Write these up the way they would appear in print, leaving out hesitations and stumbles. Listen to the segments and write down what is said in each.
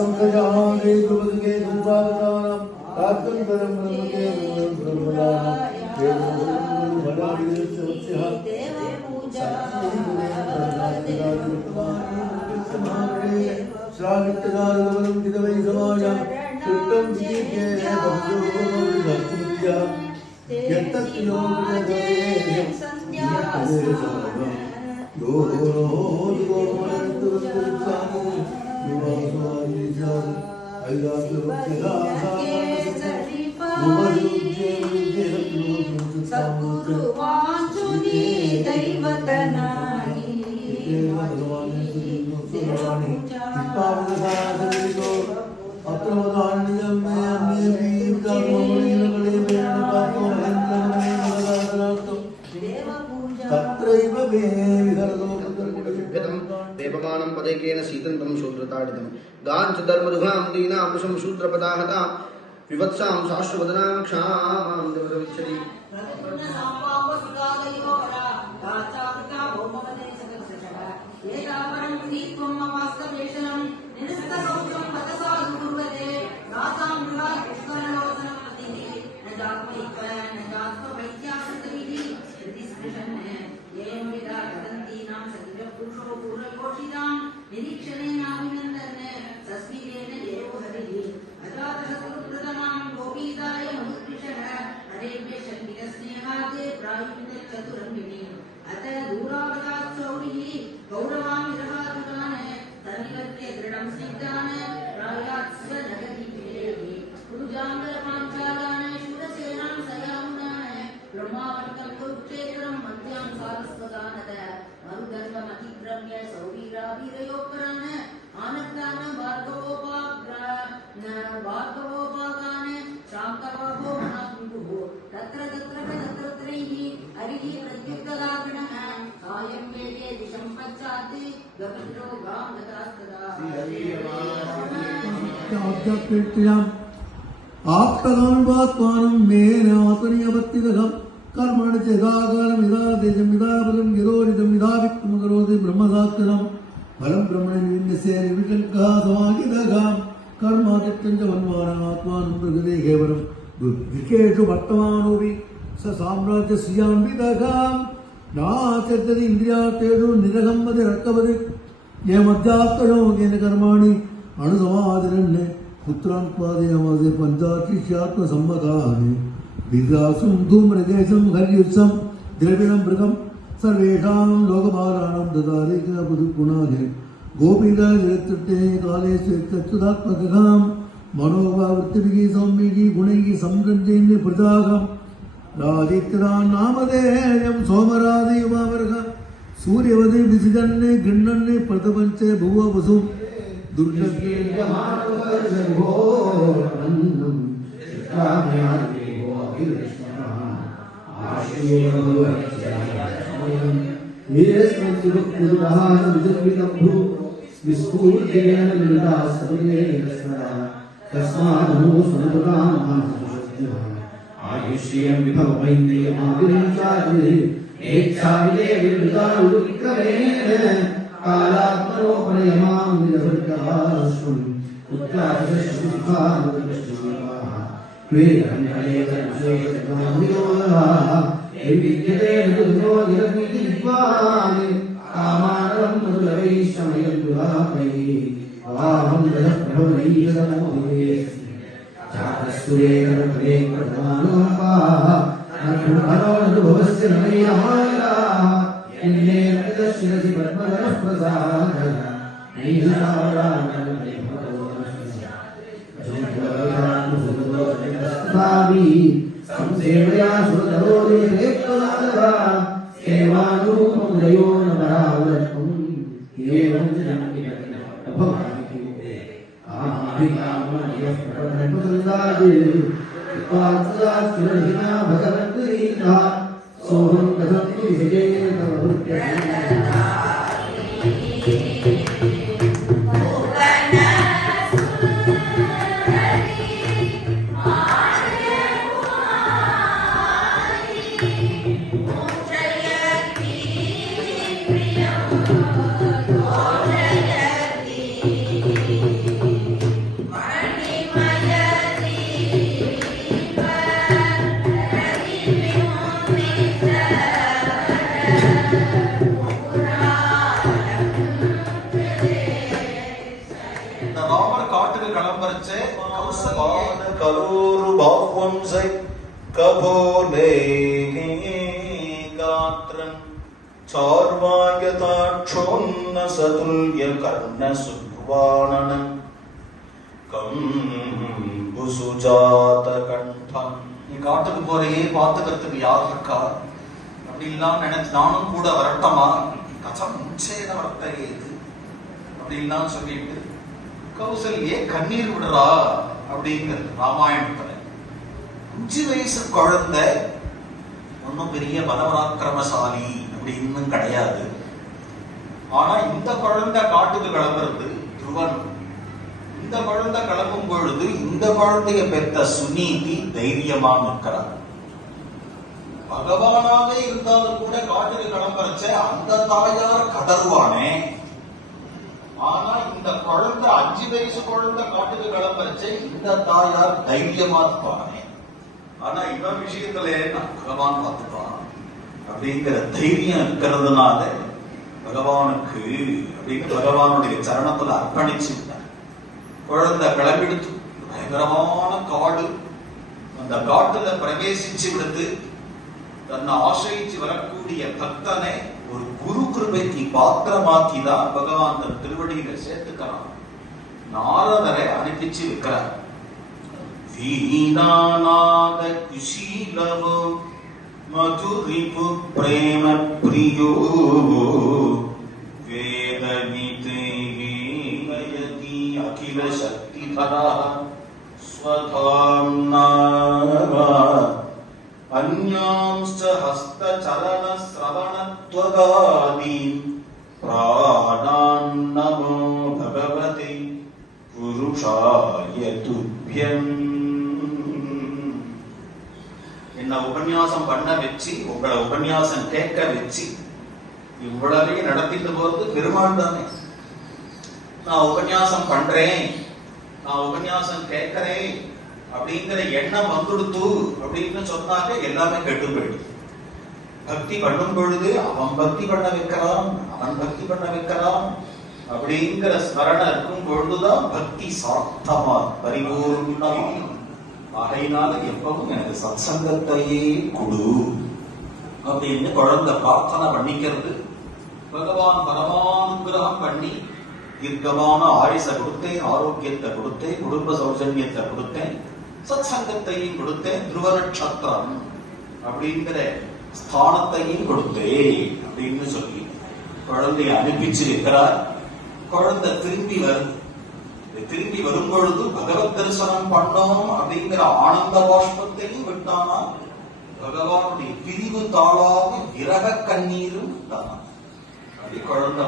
संप्रजाने गुरुके गुरुपादानम तात्तंतरम ब्रह्मके ब्रह्मदानम केवलं भडाविदे सत्यः देवे पूजा श्रावितदारवरं किदवै समाजं चित्तं विदीये भक्तोर्भक्त्या यत्तलोकदे संध्यासनं देवमानं पदैकेन शीतन्तं शूद्रताडितं गाञ्च धर्मदुघां दीनामृशं शूद्रपदाहतां विवत्सां साश्ववदनां क्षामां देवरविच्छति आप्तगानुवात्मानं मेन आत्मनियपत्तिदघं कर्मणि चेदाकालं यदा तेजं यदा बलं यदोरिदं यदा विक्तं करोति ब्रह्मसाक्षरं फलं ब्रह्मणि विन्यस्य निर्विकल्पः समाहितघं कर्मादित्यं च वन्वानात्मानं प्रकृते केवलं विकेषु वर्तमानोऽपि स साम्राज्यस्यान्वितघं नाचर्यति इन्द्रियार्थेषु निरहं वदि रक्कवदि ये मध्यात्मयोगेन कर्माणि अणुसमाचरन् पुत्रान् पादयामासे पञ्चात्रिश्यात्मसम्मतानि विद्यासुं धूम्रदेशं हर्युत्सं द्रविणं मृगं सर्वेषां लोकबालानां ददारे पुनः गोपीदृष्टे काले स्वेच्छुदात्मकगां मनोभावृत्तिभिः सौम्यैः गुणैः संरञ्जयन् प्रजागां राजित्यदान् नामधेयं सोमराजयुवावर्ग सूर्यवदे विसृजन् गृह्णन् प्रतपञ्च भुव वसु दुर्लभे आयुष्यं विभवैन्द्रियमाविरञ्चादि नेच्छाविदे विद्यानुविक्रमेण कालात्मनोपनयमां विदभृताश्वम् उत्तरादशुद्धानुदृष्टिः वेदन्यलेखनशेषगामिरोधः एविद्यते नृदुर्योगिरमिति विद्वान् कामानरं मधुरवैश्यमयद्वापैः वाहं ददः प्रभवैः जातस्तुरेकरफले प्रधानोपाः नभवस्य नमयमालाः यन्नेरमिदशिरसि पद्मधरः प्रसादः संसेवया सुरतरोदेवेक्तनादः सेवानुरूपमुदयो न परावरत्वम् एवं सोहं कथं विजयेन ஸ்பான கலோரு பாஹ்வம்சை கபோலே காத்ரன் சார்வாயதாட்சோன்ன சதுல்ய கர்ண சுக்வானனன் கம்புசுஜாத கண்டம். நீ காட்டுக்கு போறையே பார்த்துக்கிறதுக்கு யார் இருக்கா அப்படின்லாம் நினைச்சு நானும் கூட வரட்டமா, கச்சம் முச்சேன வரத்தையே இது அப்படின்லாம் சொல்லிட்டு கௌசல்யே கண்ணீர் விடுறா அப்படிங்கிறது ராமாயணத்துல. 5 வயசு குழந்தை ஒன்னும் பெரிய பலபராக்கிரமசாலி அப்படின்னு கிடையாது. ஆனா இந்த குழந்தை காட்டுக்கு கிளம்புறது துருவன். இந்த குழந்தை கிளம்பும் பொழுது இந்த குழந்தைய பெற்ற சுனீதி தைரியமா நிற்கிறார். பகவானாக இருந்தாலும் கூட காட்டுக்கு கிளம்புறச்ச அந்த தாயார் கதறுவானே, ஆனா இந்த குழந்தை 5 வயசு குழந்தை காட்டுக்கு கிளம்புறச்ச இந்த தாயார் தைரியமா இருப்பானே. ஆனா இவன் விஷயத்துல நான் பகவான் பார்த்துப்பான் அப்படிங்கிற தைரியம் இருக்கிறதுனால பகவானுக்கு அப்படின்னு பகவானுடைய சரணத்துல அர்ப்பணிச்சு குழந்தை கிளம்பிடுத்து. பயங்கரமான காடு, அந்த காட்டுல பிரவேசிச்சு விடுத்து தன்னை ஆசிரியிச்சு வரக்கூடிய பக்தனை ஒரு குரு கிருபைக்கு பாத்திரமாக்கிதான் பகவான் தன் திருவடியில சேர்த்துக்கிறான். நாரதரை அனுப்பிச்சு வைக்கிறார். வீணாநாத குஷீலவோ மதுரிபு பிரேம பிரியோ வேதவிதேயதி அகில சக்திதரா ஸ்வதாம்னா அன்யாம்ச்ச ஹஸ்தசரண ஸ்ரவணத்வகாதீன் பிராணான் நமோ பகவதி புருஷாய துப்யம். என்ன உபன்யாசம் பண்ண வச்சு உங்களை உபன்யாசம் கேட்க வச்சு இவ்வளவையும் நடத்திட்டு போறது பெருமாள் தானே. நான் உபன்யாசம் பண்றேன், நான் உபன்யாசம் கேட்கிறேன் அப்படிங்கிற எண்ணம் வந்துடுத்து அப்படின்னு சொன்னாக்க எல்லாமே கெட்டு போயிடுது. பக்தி பண்ணும் பொழுது அவன் பக்தி பண்ண வைக்கிறான், அவன் பக்தி பண்ண வைக்கிறான் அப்படிங்கிற ஸ்மரணை இருக்கும் பொழுதுதான் பக்தி சார்த்தமா பரிபூர்ணமா. ஆகையினால எப்பவும் எனக்கு சத்சங்கத்தையே கொடு அப்படின்னு குழந்தை பிரார்த்தனை பண்ணிக்கிறது. பகவான் பரமானுகிரகம் பண்ணி தீர்க்கமான ஆயுச கொடுத்தேன், ஆரோக்கியத்தை கொடுத்தேன், குடும்ப சௌஜன்யத்தை கொடுத்தேன், சத்சங்கத்தையும் கொடுத்தேன், துருவ நட்சத்திரம் அப்படிங்கிற ஸ்தானத்தையும் கொடுத்தேன் அப்படின்னு சொல்லி குழந்தைய அனுப்பிச்சு இருக்கிறார். குழந்தை திரும்பி வருது. திரும்பி வரும் பொழுது பகவத் தரிசனம் பண்ணோம் அப்படிங்கிற ஆனந்த பாஷ்பத்தையும் விட்டானா, பகவானுடைய பிரிவு தாளாக விரக கண்ணீரும் விட்டானா. அப்படி குழந்தை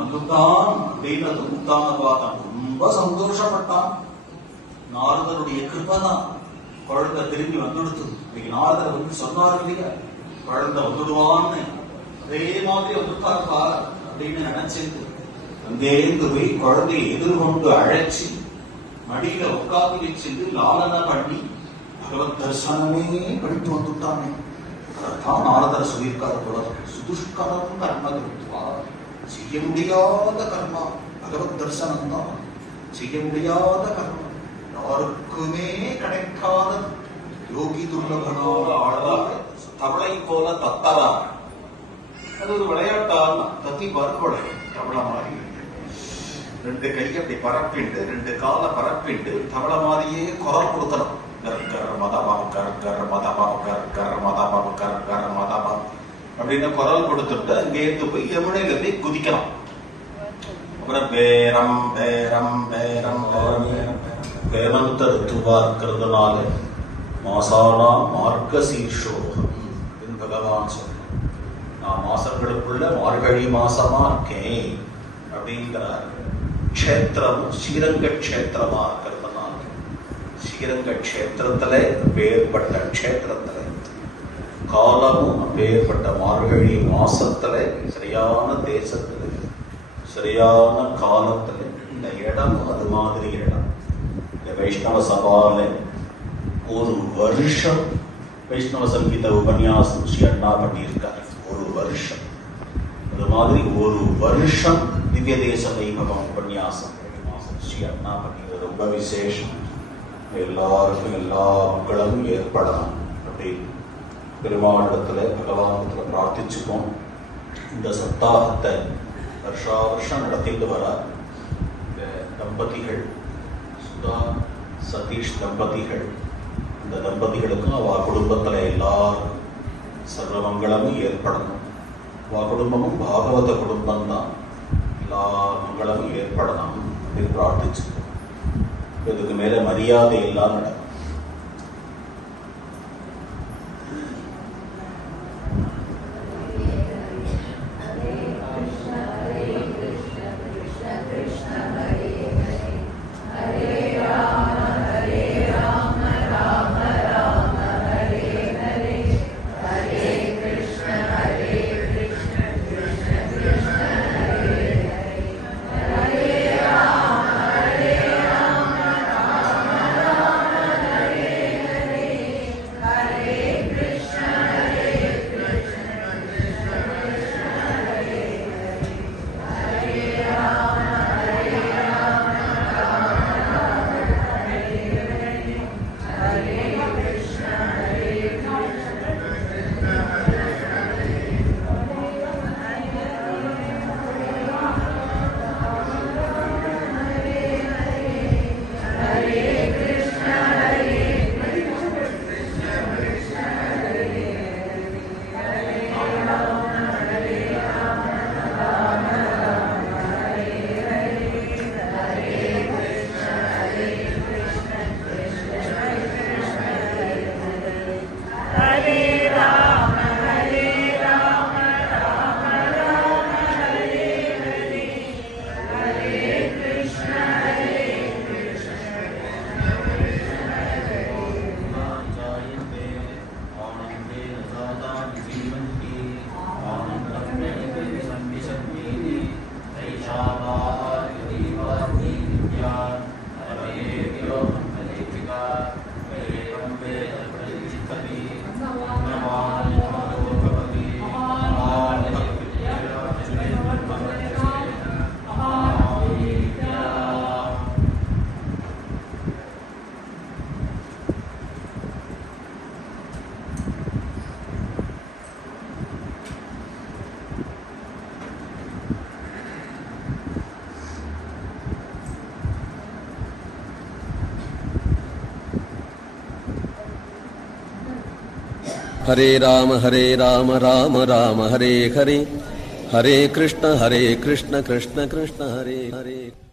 வந்துட்டான் அப்படின்றது உத்தானபாதம் ரொம்ப சந்தோஷப்பட்டான். நாரதருடைய கிருபதான் குழந்தை திரும்பி வந்துடுத்து. இன்னைக்கு நாரதர் வந்து சொன்னார் இல்லையா, குழந்தை வந்துடுவான்னு. அதே மாதிரி வந்துட்டாருப்பா அப்படின்னு நினைச்சிருக்கு. அங்கேருந்து போய் குழந்தையை எதிர்கொண்டு அழைச்சி மடியில உட்காந்து வச்சுட்டு லாலனை பண்ணி பகவத் தரிசனமே படித்து வந்துட்டானே. அதான் நாரதர் சொல்லியிருக்காரு போல, சுதுஷ்கரம் கர்ம கிருத்வா, செய்ய முடியாத கர்மா பகவத் தரிசனம் தான். செய்ய முடியாத கர்மா, யாருக்குமே கிடைக்காத யோகி துர்லபனோட ஆழ்வார் தவளை போல தத்தரா. அது ஒரு விளையாட்டால் தத்தி பறக்கொடை தவளை மாதிரி 2 கையை அப்படி பரப்பிண்டு 2 காலை பரப்பிண்டு தவளை மாதிரியே குரல் கொடுத்தணும். அப்படின்னு குரல் கொடுத்துட்டு அங்கேருந்து போய் யமுனையில போய் குதிக்கலாம். அப்புறம் பேரம் பேரம் பேரம் பேரந்த ருத்துவா இருக்கிறதுனால மாசானா மார்க்க சீர்ஷோகம் பகவான் சொல்ல, நான் மாசங்களுக்குள்ள மார்கழி மாசமா இருக்கேன் அப்படிங்கிறார். க்ஷேத்திரமும் ஸ்ரீரங்க க்ஷேத்திரமா இருக்கிறதுனால ஸ்ரீரங்க க்ஷேத்திரத்துல பேர்பட்ட க்ஷேத்திரத்துல காலமும் அப்பேற்பட்ட மார்கழி மாசத்துல சரியான தேசத்துல சரியான காலத்துல இந்த இடம் அது மாதிரி இடம். இந்த வைஷ்ணவ சபால ஒரு வருஷம் வைஷ்ணவ சங்கீத உபன்யாசம் ஸ்ரீ அண்ணா பண்ணியிருக்காரு. ஒரு வருஷம் அது மாதிரி ஒரு வருஷம் திவ்ய தேச வைபவம் உபன்யாசம் நிகழ்ச்சி அண்ணா பண்ணிக்கிறது ரொம்ப விசேஷம். எல்லாருக்கும் எல்லா மக்களும் ஏற்படலாம் அப்படின்னு பெருமாளிடத்துல பகவானிடத்துல பிரார்த்திச்சுப்போம். இந்த சப்தாகத்தை வருஷா வருஷம் நடத்திட்டு வர இந்த தம்பதிகள் சுதா சதீஷ் தம்பதிகள், இந்த தம்பதிகளுக்கும் அவ குடும்பத்துல எல்லாருக்கும் சர்வமங்களமும் ஏற்படணும். அவ குடும்பமும் பாகவத குடும்பம் தான், எல்லா மங்களமும் ஏற்படணும் அப்படின்னு பிரார்த்திச்சுப்போம். இதுக்கு மேல மரியாதை எல்லாம் நடக்கும். हरे राम राम राम हरे हरे, हरे कृष्ण कृष्ण कृष्ण हरे हरे।